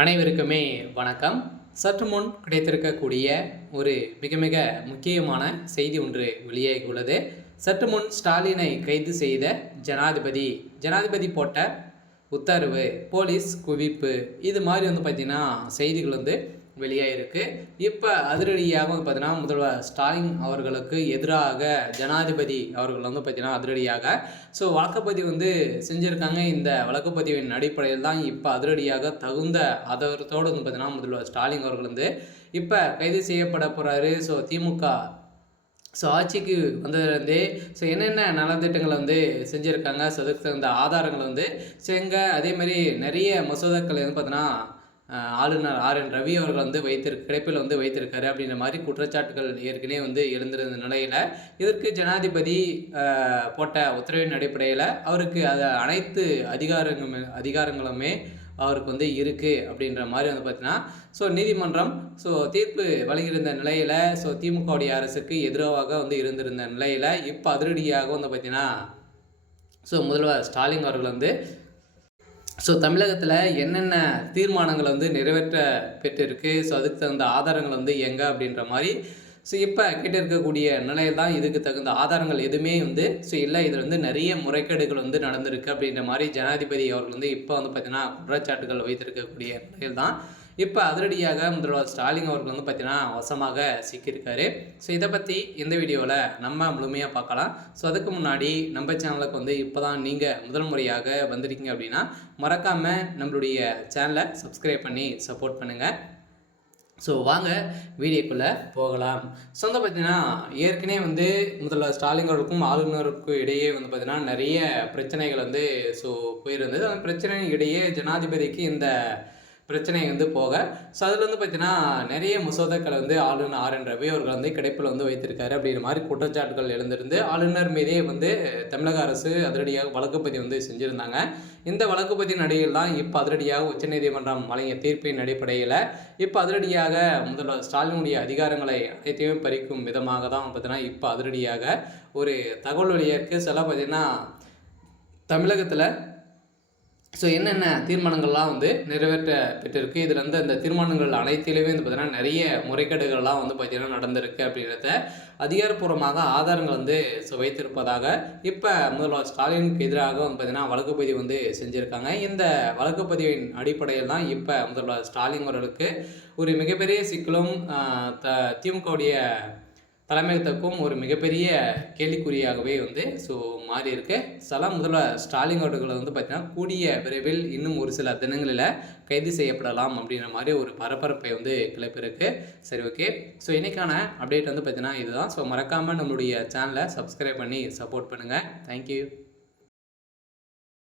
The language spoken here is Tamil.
அனைவருக்குமே வணக்கம். சற்று முன் கிடைத்திருக்கக்கூடிய ஒரு மிக மிக முக்கியமான செய்தி ஒன்று வெளியாகியுள்ளது. சற்று முன் ஸ்டாலினை கைது செய்த ஜனாதிபதி போட்ட உத்தரவு, போலீஸ் குவிப்பு, இது மாதிரி பார்த்திங்கன்னா செய்திகள் வெளியாகிருக்கு. இப்போ அதிரடியாக பார்த்தீங்கன்னா முதல்வர் ஸ்டாலின் அவர்களுக்கு எதிராக ஜனாதிபதி அவர்கள் பார்த்தீங்கன்னா அதிரடியாக வழக்குப்பதிவு செஞ்சுருக்காங்க. இந்த வழக்குப்பதிவின் அடிப்படையில் தான் இப்போ அதிரடியாக தகுந்த ஆதாரத்தோடு பார்த்தீங்கன்னா முதல்வர் ஸ்டாலின் அவர்கள் இப்போ கைது செய்யப்பட போகிறாரு. திமுக ஆட்சிக்கு வந்ததுலேருந்தே என்னென்ன நலத்திட்டங்களை செஞ்சுருக்காங்க, அதுக்கு தகுந்த ஆதாரங்களை அதேமாதிரி நிறைய மசோதாக்களை பார்த்தீங்கன்னா ஆளுநர் RN ரவி அவர்கள் கிடைப்பில் வைத்திருக்காரு அப்படின்ற மாதிரி குற்றச்சாட்டுகள் ஏற்கனவே எழுந்திருந்த நிலையில் இதற்கு ஜனாதிபதி போட்ட உத்தரவின் அடிப்படையில் அவருக்கு அனைத்து அதிகாரங்களுமே அவருக்கு இருக்குது அப்படின்ற மாதிரி பார்த்தீங்கன்னா நீதிமன்றம் தீர்ப்பு வழங்கியிருந்த நிலையில் திமுகவுடைய அரசுக்கு எதிராக இருந்திருந்த நிலையில் இப்போ அதிரடியாக பார்த்தீங்கன்னா முதல்வர் ஸ்டாலின் அவர்கள் தமிழகத்தில் என்னென்ன தீர்மானங்கள் நிறைவேற்ற பெற்றிருக்கு, அதுக்கு தகுந்த ஆதாரங்கள் எங்கே அப்படின்ற மாதிரி இப்போ கேட்டிருக்கக்கூடிய நிலையில் தான் இதுக்கு தகுந்த ஆதாரங்கள் எதுவுமே இல்லை. இதில் நிறைய முறைகேடுகள் நடந்திருக்கு அப்படின்ற மாதிரி ஜனாதிபதி அவர்கள் இப்போ பார்த்தீங்கன்னா குற்றச்சாட்டுகள் வைத்திருக்கக்கூடிய நிலையில் தான் இப்போ அதிரடியாக முதல்வர் ஸ்டாலின் அவர்கள் பார்த்தீங்கன்னா வசமாக சிக்கியிருக்காரு. இதை பற்றி இந்த வீடியோவில் நம்ம முழுமையாக பார்க்கலாம். அதுக்கு முன்னாடி நம்ம சேனலுக்கு இப்போ தான் நீங்கள் முதல் முறையாக வந்திருக்கீங்க அப்படின்னா மறக்காமல் நம்மளுடைய சேனலை சப்ஸ்கிரைப் பண்ணி சப்போர்ட் பண்ணுங்கள். வாங்க வீடியோக்குள்ளே போகலாம். பார்த்தீங்கன்னா ஏற்கனவே முதல்வர் ஸ்டாலின் அவர்களுக்கும் ஆளுநருக்கும் இடையே பார்த்தீங்கன்னா நிறைய பிரச்சனைகள் போயிருந்தது. அந்த பிரச்சனையின் இடையே ஜனாதிபதிக்கு இந்த பிரச்சனை போக அதில் பார்த்தீங்கன்னா நிறைய மசோதாக்களை ஆளுநர் RN ரவி அவர்கள் கிடைப்பில் வைத்திருக்காரு அப்படிங்கிற மாதிரி குற்றச்சாட்டுகள் எழுந்திருந்து ஆளுநர் மீதே தமிழக அரசு அதிரடியாக வழக்குப்பதிவு செஞ்சுருந்தாங்க. இந்த வழக்குப்பதிவின் அடிப்படையில் தான் இப்போ அதிரடியாக உச்சநீதிமன்றம் வழங்கிய தீர்ப்பின் அடிப்படையில் இப்போ அதிரடியாக முதல்வர் ஸ்டாலினுடைய அதிகாரங்களை அனைத்தையுமே பறிக்கும் விதமாக தான் பார்த்தீங்கன்னா இப்போ அதிரடியாக ஒரு தகவல் வெளியாக பார்த்தீங்கன்னா தமிழகத்தில் என்னென்ன தீர்மானங்கள்லாம் நிறைவேற்ற பெற்றிருக்கு, இதில் அந்த தீர்மானங்கள் அனைத்திலுமே பார்த்தீங்கன்னா நிறைய முறைகேடுகள்லாம் பார்த்தீங்கன்னா நடந்திருக்கு அப்படின்றத அதிகாரப்பூர்வமாக ஆதாரங்கள் வைத்திருப்பதாக இப்போ முதல்வர் ஸ்டாலினுக்கு எதிராக பார்த்தீங்கன்னா வழக்குப்பதிவு செஞ்சுருக்காங்க. இந்த வழக்குப்பதிவின் அடிப்படையில் தான் இப்போ முதல்வர் ஸ்டாலின் அவர்களுக்கு ஒரு மிகப்பெரிய சிக்கலும் திமுகவுடைய தலைமையகத்துக்கும் ஒரு மிகப்பெரிய கேள்விக்குறியாகவே மாறி இருக்கு. முதல்வர் ஸ்டாலின் அவர்கள் பார்த்தீங்கன்னா கூடிய விரைவில் இன்னும் ஒரு சில தினங்களில் கைது செய்யப்படலாம் அப்படின்ற மாதிரி ஒரு பரபரப்பை கிளப்பிருக்கு. சரி, ஓகே. இன்னைக்கான அப்டேட் பார்த்தீங்கன்னா இதுதான். மறக்காமல் நம்மளுடைய சேனலை சப்ஸ்கிரைப் பண்ணி சப்போர்ட் பண்ணுங்கள். தேங்க்யூ.